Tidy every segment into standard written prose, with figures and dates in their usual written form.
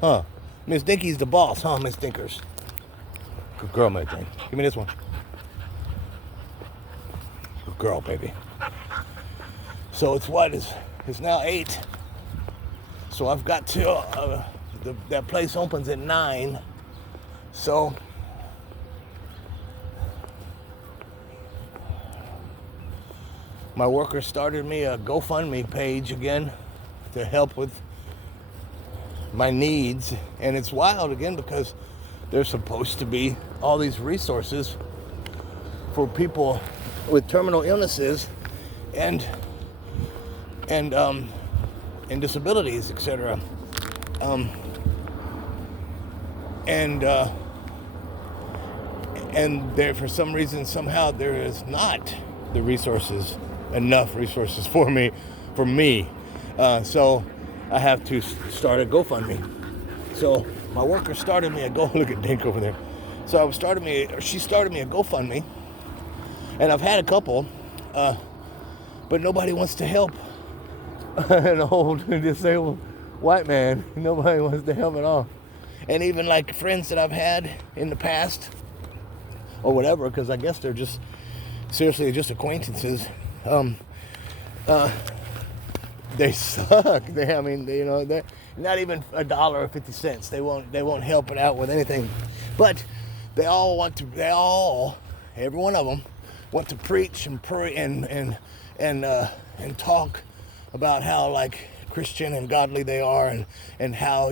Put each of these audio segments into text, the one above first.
Huh. Miss Dinky's the boss, huh, Miss Dinkers? Good girl, my thing. Give me this one. Good girl, baby. So it's what? It's now 8. So I've got to, that place opens at 9. So my worker started me a GoFundMe page again to help with my needs. And it's wild again because there's supposed to be all these resources for people with terminal illnesses and disabilities, etc. And there, for some reason, somehow there is not the resources, enough resources for me. So I have to start a GoFundMe. So my worker started me a look at Dink over there. So she started me a GoFundMe, and I've had a couple, but nobody wants to help an old disabled white man. Nobody wants to help at all. And even like friends that I've had in the past or whatever, because I guess they're just seriously just acquaintances. They suck. They're not even $1 or 50 cents. They won't help it out with anything. But every one of them want to preach and pray and talk about how like Christian and godly they are, and how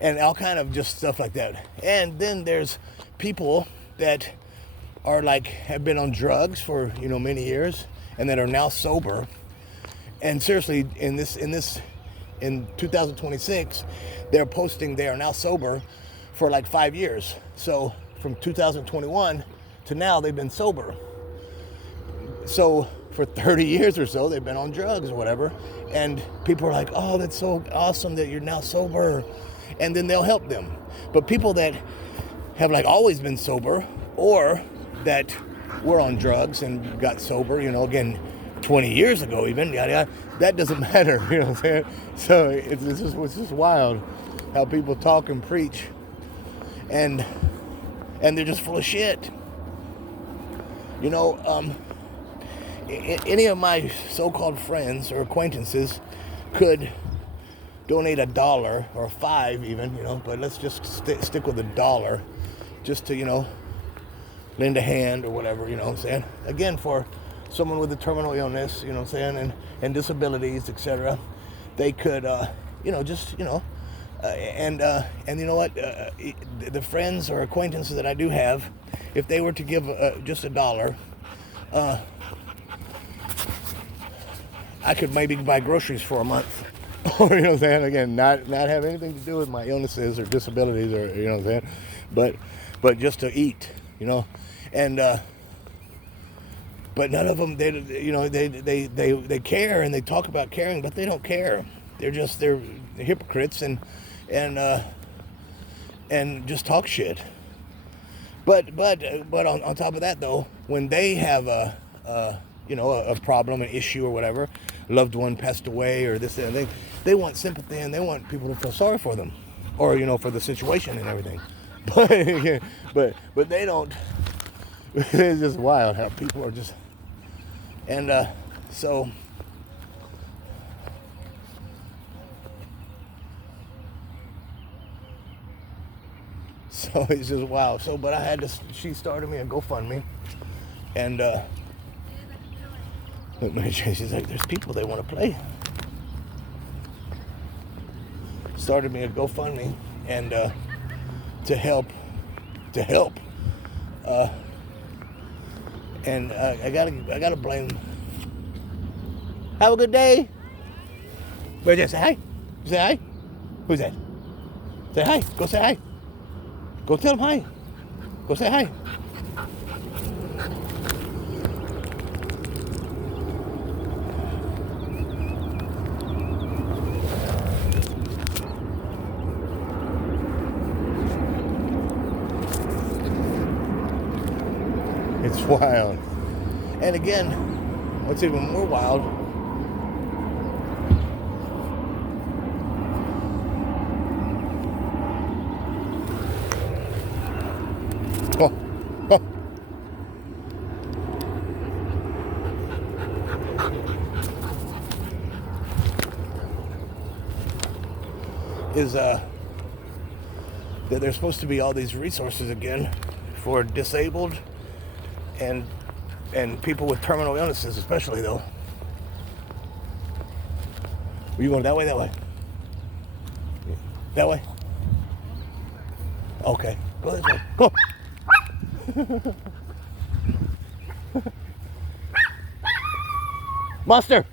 and all kind of just stuff like that. And then there's people that are like have been on drugs for many years and that are now sober. And seriously, in 2026, they're posting they are now sober for like 5 years. So from 2021 to now, they've been sober. So for 30 years or so, they've been on drugs or whatever. And people are like, oh, that's so awesome that you're now sober. And then they'll help them. But people that have like always been sober, or that were on drugs and got sober, again, 20 years ago even, that doesn't matter, you know what I'm saying? So it's just wild how people talk and preach, and they're just full of shit. Any of my so-called friends or acquaintances could donate $1 or $5 even, but let's just stick with $1 just to, lend a hand or whatever, you know what I'm saying? Again, for someone with a terminal illness, you know what I'm saying, and disabilities, etc. They could, and you know what, the friends or acquaintances that I do have, if they were to give just $1, I could maybe buy groceries for a month. Or, you know what I'm saying? Again, not have anything to do with my illnesses or disabilities, or you know what I'm saying, but just to eat, and but none of them they care, and they talk about caring, but they don't care. They're hypocrites and just talk shit. But on top of that though, when they have a problem, an issue or whatever, loved one passed away or this and they want sympathy, and they want people to feel sorry for them, or for the situation and everything. But they don't. It's just wild how people are just, and so it's just wild. So, but I had to. She started me a GoFundMe, and she's like, "There's people they want to play." Started me a GoFundMe, and to help. And I gotta blame. Have a good day. Where's that? Say hi. Say hi. Who's that? Say hi. Go say hi. Go tell him hi. Go say hi. It's wild. And again, what's even more wild is that there's supposed to be all these resources again for disabled and people with terminal illnesses, especially though. Are you going that way? That way? That way? Okay. Go this way. Go. Monster.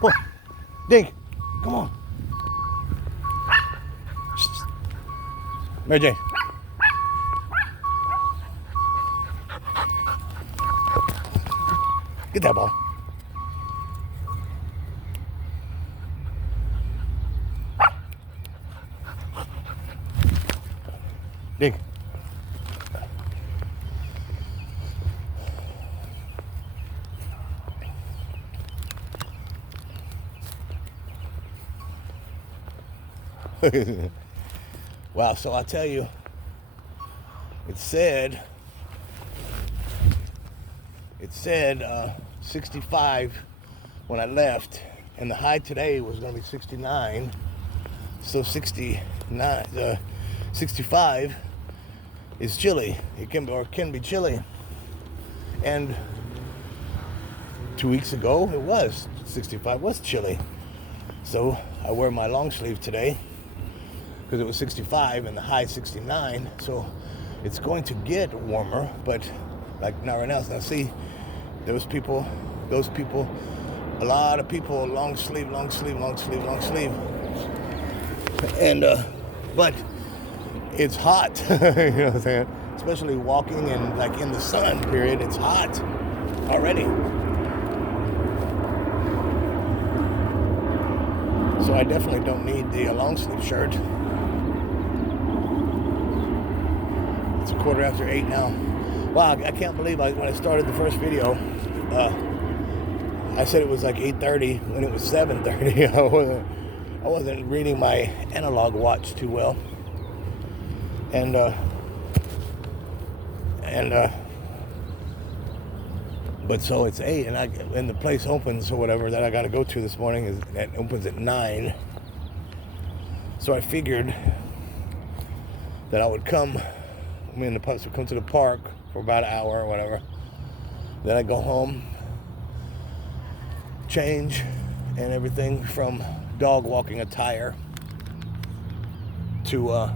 Come on. Dink. Come on. Mary Jane. Get that ball. Dink. Wow, so I tell you, it said 65 when I left, and the high today was going to be 69. So 65 is chilly. It can be chilly. And 2 weeks ago, it was 65 was chilly. So I wear my long sleeve today because it was 65 and the high 69. So it's going to get warmer, but like not right now. Now see, those people, a lot of people, long sleeve. And, but it's hot, you know what I'm saying? Especially walking and like in the sun period, it's hot already. So I definitely don't need the long sleeve shirt. It's 8:15 now. Wow, I can't believe when I started the first video, I said it was like 8:30 when it was 7:30. I wasn't reading my analog watch too well. But so it's 8, and the place opens or whatever that I got to go to this morning that opens at 9. So I figured that I would come. Me and the pups would come to the park for about an hour or whatever. Then I go home, change, and everything from dog walking attire to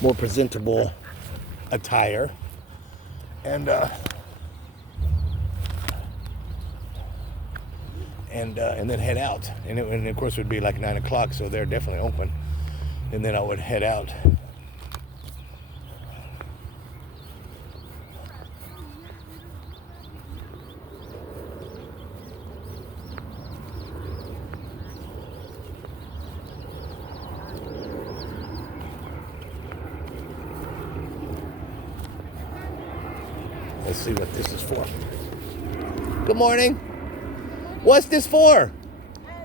more presentable attire, and then head out. And of course it would be like 9 o'clock, so they're definitely open. And then I would head out. Let's see what this is for. Good morning. What's this for?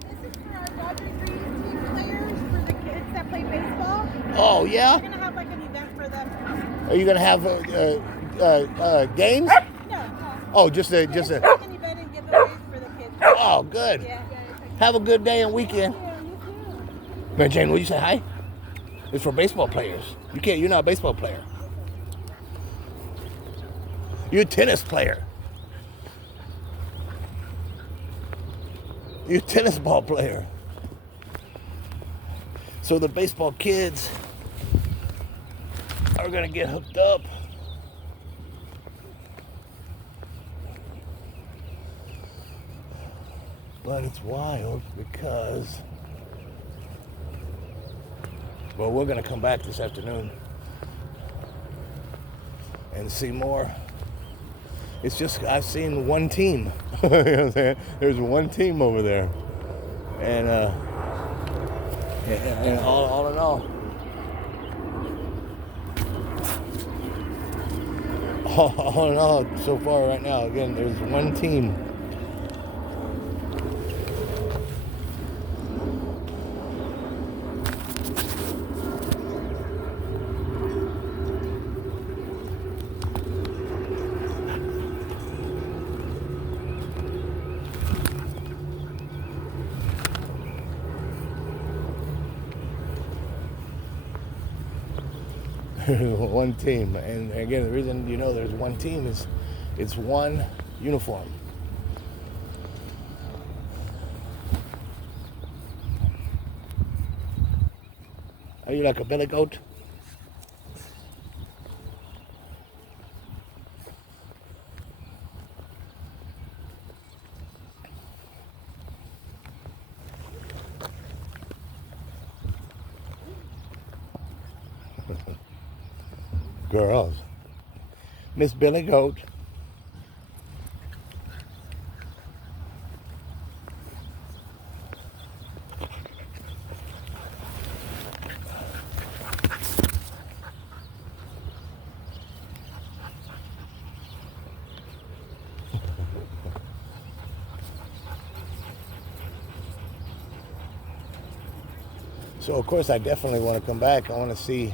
This is for our Dodger Green team players, for the kids that play baseball. Oh, yeah? We're going to have like an event for them. Are you going to have games? No. Oh, just a... Like an event and giveaways for the kids. Oh, good. Yeah. Have a good day and weekend. Yeah, you too. Mary Jane, will you say hi? It's for baseball players. You're not a baseball player. You're a tennis player. You're a tennis ball player. So the baseball kids are going to get hooked up. But it's wild because, well, we're going to come back this afternoon and see more. It's just, I've seen one team. You know what I'm saying? There's one team over there. And all in all, so far right now, again, there's one team. One team. And again, the reason there's one team is it's one uniform. Are you like a billy goat? Girls. Miss Billy Goat. So of course I definitely want to come back. I want to see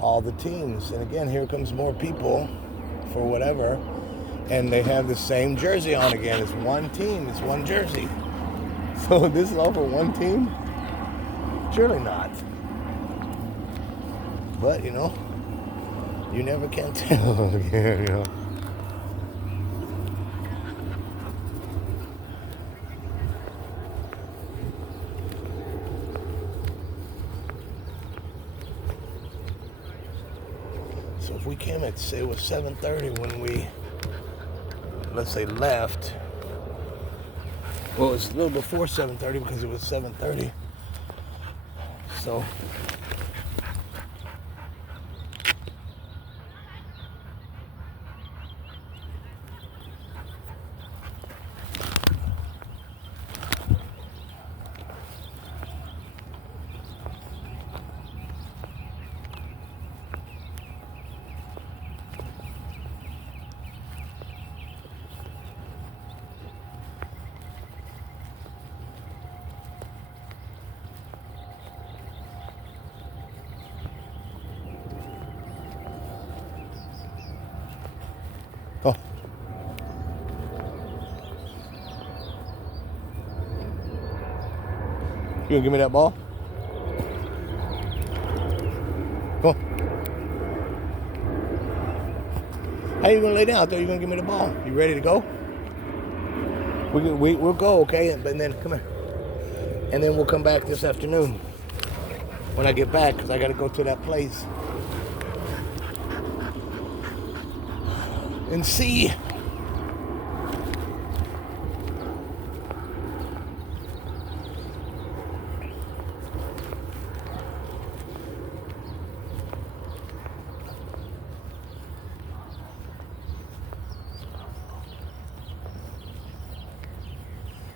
all the teams. And again, here comes more people for whatever. And they have the same jersey on again. It's one team. It's one jersey. So this is all for one team? Surely not. But, you never can tell. Yeah. So if we came at, say, it was 7:30 when we, let's say, left. Well, it's a little before 7:30 because it was 7:30. So oh. You gonna give me that ball? Go. How you gonna lay down? I thought you were gonna give me the ball. You ready to go? We'll go, okay? And then come here. And then we'll come back this afternoon when I get back, because I gotta go to that place and see.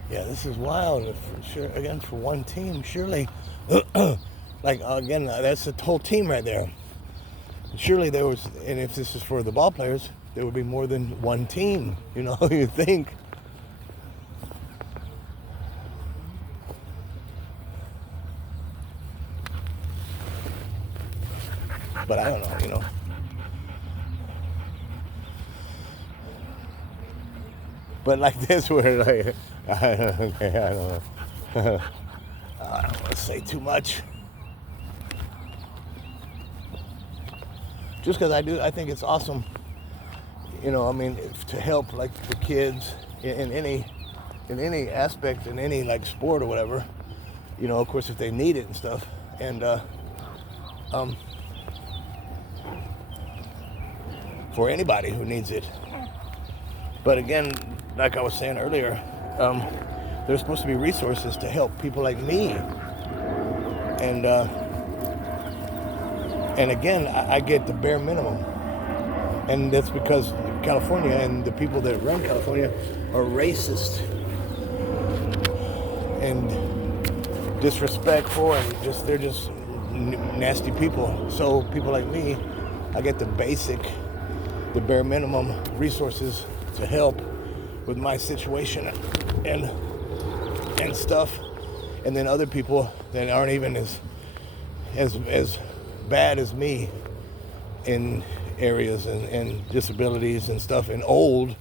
Yeah, this is wild. Sure, again, for one team, surely, like again, that's the whole team right there. Surely there was, and if this is for the ball players, there would be more than one team. You think. But I don't know. But like this, where like, I don't know. I don't want to say too much. Just because I think it's awesome. To help like the kids in any aspect, in any like sport or whatever. Of course, if they need it and stuff, and for anybody who needs it. But again, like I was saying earlier, there's supposed to be resources to help people like me. And again, I get the bare minimum. And that's because California and the people that run California are racist and disrespectful, and they're just nasty people. So people like me, I get the bare minimum resources to help with my situation and stuff. And then other people that aren't even as bad as me in areas and disabilities and stuff, and old,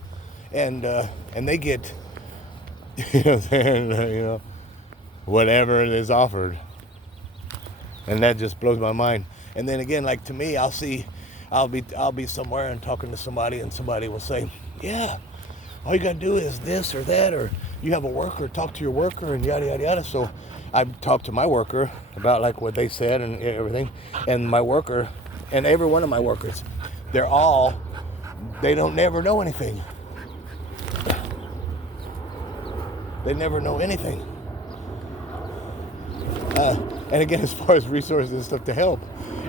and they get whatever is offered. And that just blows my mind. And then again, like to me, I'll be somewhere and talking to somebody, and somebody will say, yeah, all you gotta do is this or that, or you have a worker, talk to your worker, and yada yada yada. So I talked to my worker about like what they said and everything, and my worker, and every one of my workers, they don't never know anything. They never know anything. And again, as far as resources and stuff to help,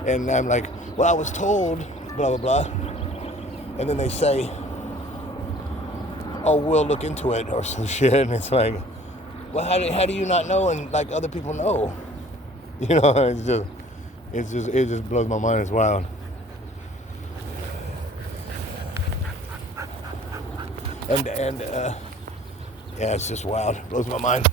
and I'm like, well, I was told, blah blah blah, and then they say, oh, we'll look into it or some shit, and it's like, well, how do you not know, and like other people know? You know, it just blows my mind. It's wild. And yeah, it's just wild. It blows my mind.